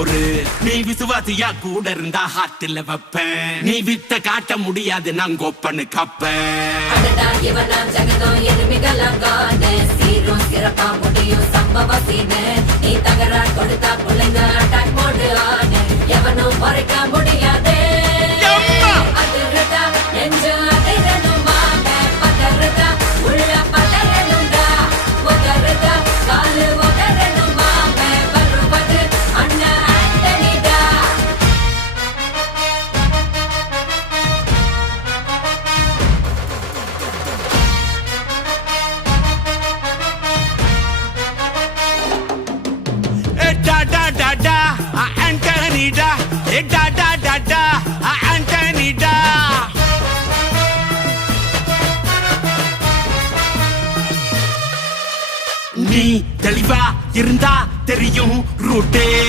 பொறு. நீ விசுவாசியா கூட இருந்தா ஹார்ட்ல வைப்பேன். நீ வித்த காட்ட முடியாது நான் கோப்பனு கப்பேன். சீரும் சிறப்பா முடியும் சம்பவ சீனு. நீ தகராறு கொடுத்தா பிள்ளைங்க அட்டாக் மோடு ஆனு. எவனும் மறைக்க முடியாது. அதிருதா நெஞ்சு அதிரணுமாங்க. பதறுதா உள்ள பதறணுண்டா. உதறுதா காலு உதறணுமாங்க. வருவது அண்ணன் ஆண்டனிடா. Antonida, Antonida. நீ தெளிவா இருந்தா தெரியும் ரூட்டே.